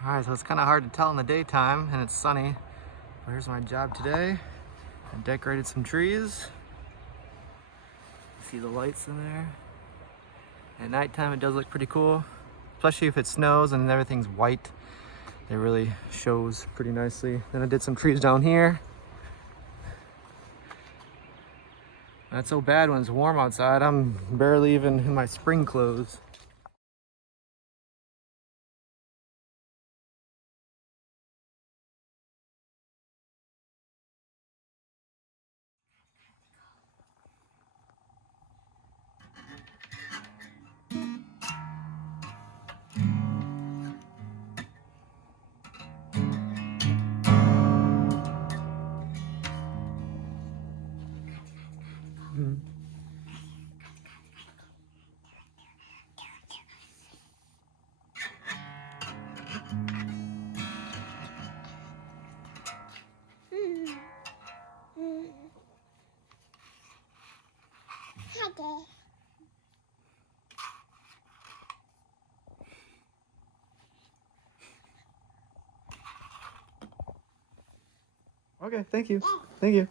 Alright, so it's kind of hard to tell in the daytime and it's sunny. But here's my job today. I decorated some trees. You see the lights in there. At nighttime it does look pretty cool, especially if it snows and everything's white. It really shows pretty nicely. Then I did some trees down here. Not so bad when it's warm outside. I'm barely even in my spring clothes. Okay, thank you. Thank you.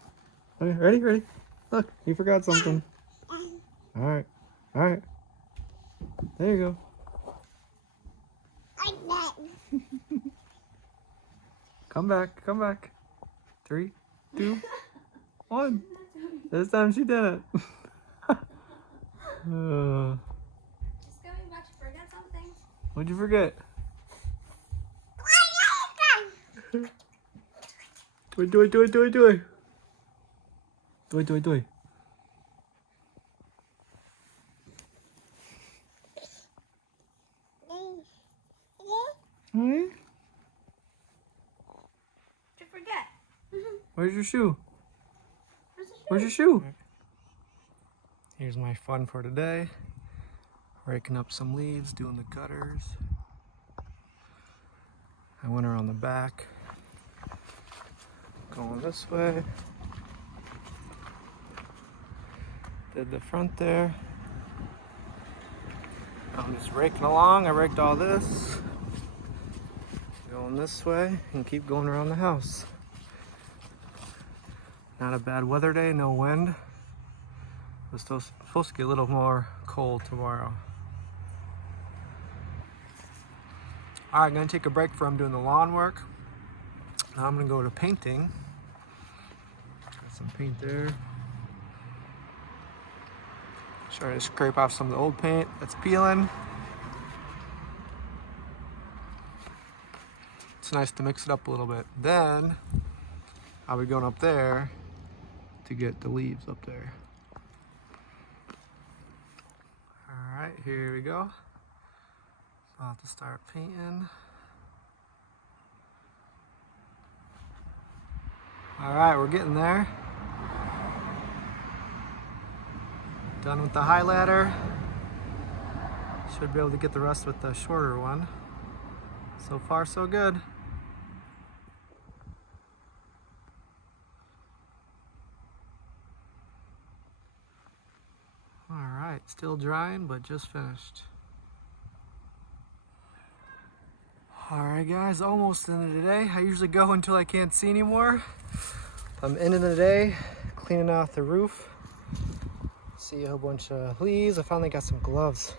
Okay, ready? Look, you forgot something. Alright. Alright. There you go. Come back. 3, 2, 1. This time she did it. Just going back to forget something. What'd you forget? Do it. Hey? What'd you forget? Where's your shoe? Where's your shoe? Here's my fun for today. Raking up some leaves, doing the cutters. I went around the back. Going this way. Did the front there. I'm just raking along. I raked all this. Going this way and keep going around the house. Not a bad weather day, no wind. It's supposed to get a little more cold tomorrow. Alright, I'm gonna take a break from doing the lawn work. Now I'm gonna go to painting. Got some paint there. Try to scrape off some of the old paint that's peeling. It's nice to mix it up a little bit. Then I'll be going up there to get the leaves up there. Alright, here we go. So I'll have to start painting. Alright, we're getting there. Done with the highlighter. Should be able to get the rest with the shorter one. So far, so good. Alright, still drying, but just finished. Alright guys, almost into the day. I usually go until I can't see anymore. I'm ending the day, cleaning off the roof. See a whole bunch of leaves. I finally got some gloves.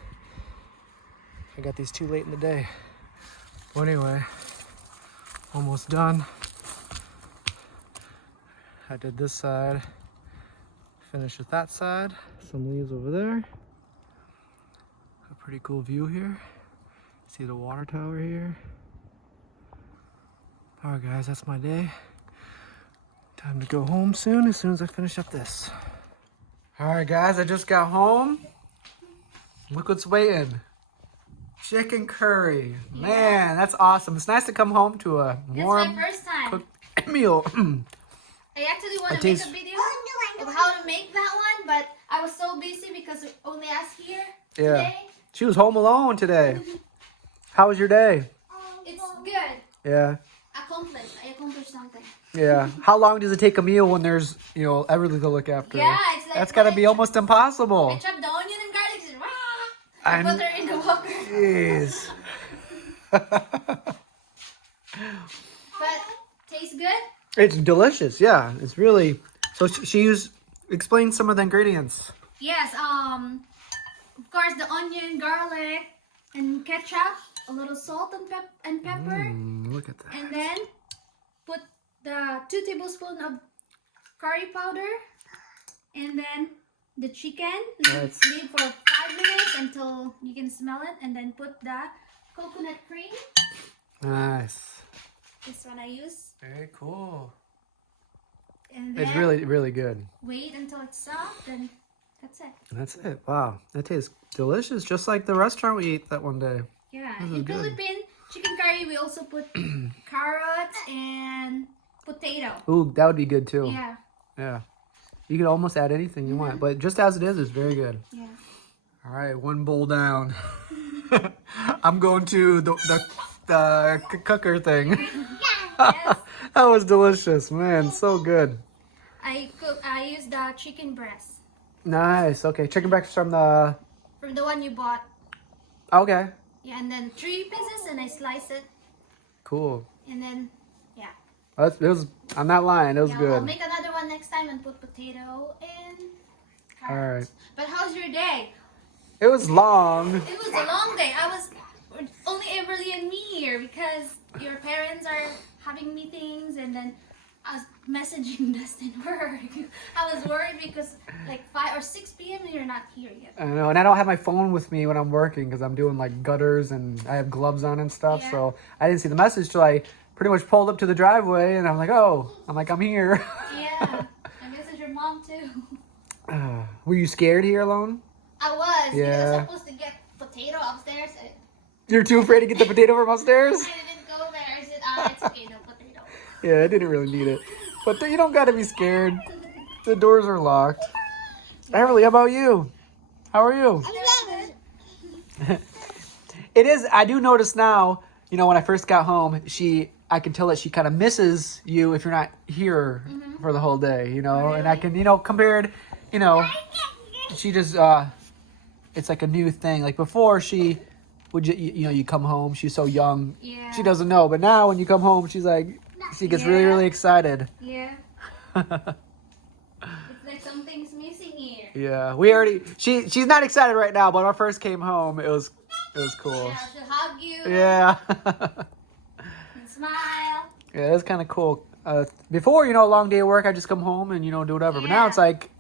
I got these too late in the day. Well, anyway, almost done. I did this side. Finished with that side. Some leaves over there. A pretty cool view here. See the water tower here. Alright guys, that's my day. Time to go home soon as I finish up this. Alright guys, I just got home. Look what's waiting. Chicken curry. Yeah. Man, that's awesome. It's nice to come home to a warm, it's my first time cooked meal. I actually want to make a video of how to make that one, but I was so busy because of only us here today. She was home alone today. How was your day? It's good. Yeah. I accomplished something. Yeah. How long does it take a meal when there's, everything to look after? Yeah, it's like that's gotta be almost impossible. I chopped the onion and garlic and I put her in the water. Jeez. tastes good? It's delicious. Yeah, it's really. So explain some of the ingredients. Yes. Of course, the onion, garlic, and ketchup. A little salt and pepper. Look at that. And then put the 2 tablespoons of curry powder. And then the chicken. Leave for 5 minutes until you can smell it. And then put the coconut cream. Nice. This one I use. Very cool. And then it's really, really good. Wait until it's soft, and that's it. That's it. Wow, that tastes delicious, just like the restaurant we ate that one day. Yeah, in Philippine chicken curry, we also put carrots and potato. Ooh, that would be good too. Yeah. Yeah. You could almost add anything you want, but just as it is, it's very good. Yeah. All right, 1 bowl down. I'm going to the cooker thing. Yes. That was delicious, man. So good. I use the chicken breast. Nice. Okay, chicken breast from the one you bought. Okay. Yeah, and then 3 pieces, and I slice it. Cool. And then, yeah. It was on that line. It was good. I'll make another one next time and put potato and carrots. All right. But how's your day? It was long. It was a long day. I was only Everly and me here because your parents are having meetings, and then I was messaging Dustin work. I was worried because like 5 or 6 p.m. and you're not here yet. I know, and I don't have my phone with me when I'm working because I'm doing like gutters and I have gloves on and stuff. Yeah. So I didn't see the message till I pretty much pulled up to the driveway, and I'm like, I'm here. Yeah, I messaged your mom too. Were you scared here alone? I was. Yeah. Because I was supposed to get potato upstairs. You're too afraid to get the potato from upstairs? I didn't go there. I said, it's okay, no potato. Yeah, I didn't really need it. But you don't gotta be scared. The doors are locked. Everly, how about you? How are you? It is, I do notice now, when I first got home, I can tell that she kind of misses you if you're not here for the whole day, Really? and I can, compared, she just, it's like a new thing. Like before, she would, you come home, she's so young, Yeah. she doesn't know. But now when you come home, she's like, she gets really, really excited. Yeah. It's like something's missing here. Yeah, she's not excited right now, but when I first came home, it was cool. Yeah, to hug you. Yeah. And smile. Yeah, that's kind of cool. Before, a long day of work, I just come home and, do whatever. But now it's like,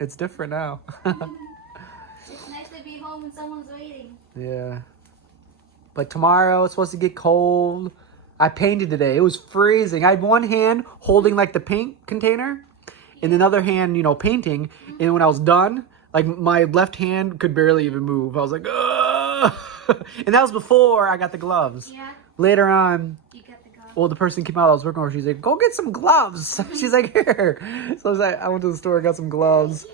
it's different now. It's nice to be home when someone's waiting. Yeah. But tomorrow it's supposed to get cold. I painted today. It was freezing. I had one hand holding like the paint container and another hand, painting. And when I was done, like my left hand could barely even move. I was like, ugh. And that was before I got the gloves. Yeah. Later on, You got the gloves. well, the person came out I was working with, she's like, go get some gloves. She's like, here. So I went to the store, got some gloves.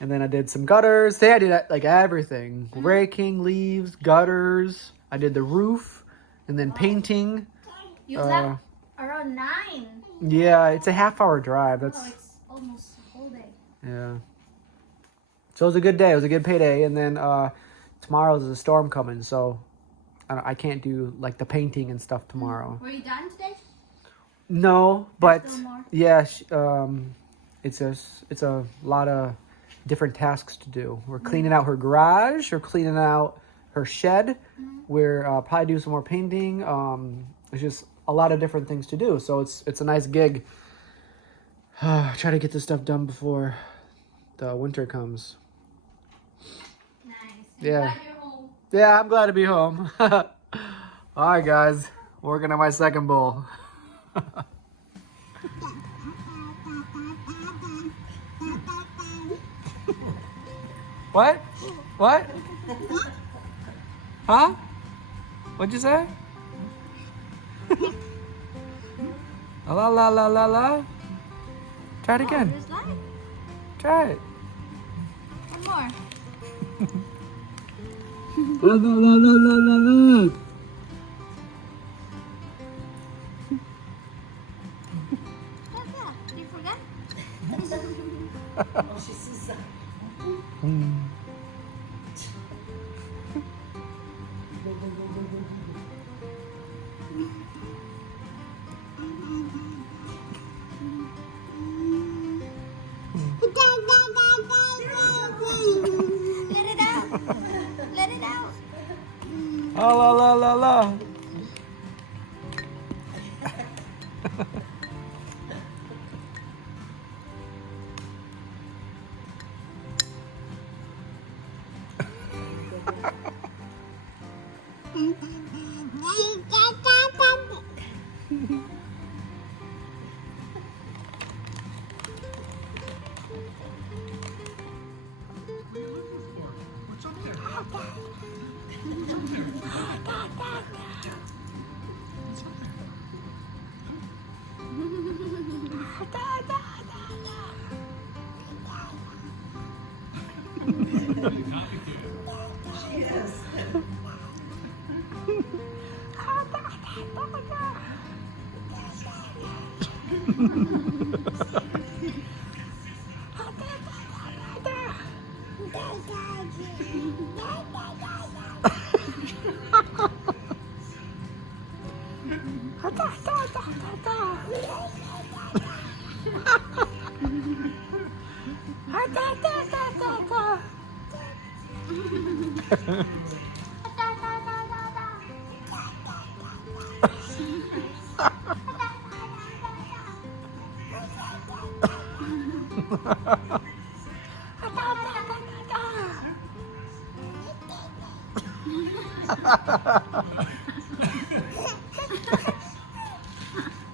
And then I did some gutters. I did like everything. Raking, leaves, gutters. I did the roof. And then painting. You left around 9. Yeah, it's a half-hour drive. Oh, it's almost a whole day. Yeah. So it was a good day. It was a good payday. And then tomorrow there's a storm coming. So I can't do like the painting and stuff tomorrow. Were you done today? No, but still more? yeah, it's a lot of different tasks to do. We're cleaning out her garage. We're cleaning out her shed. We're probably do some more painting. It's just a lot of different things to do. So it's a nice gig. Try to get this stuff done before the winter comes. Nice. Yeah. Glad you're home. Yeah, I'm glad to be home. All right, guys. Working on my second bowl. What? What? Huh? What'd you say? La la la la la. Try it again. There's light. Try it. One more. La la la la la la la. You forgot? La la la la la.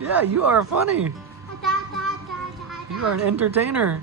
Yeah, you are funny. You are an entertainer.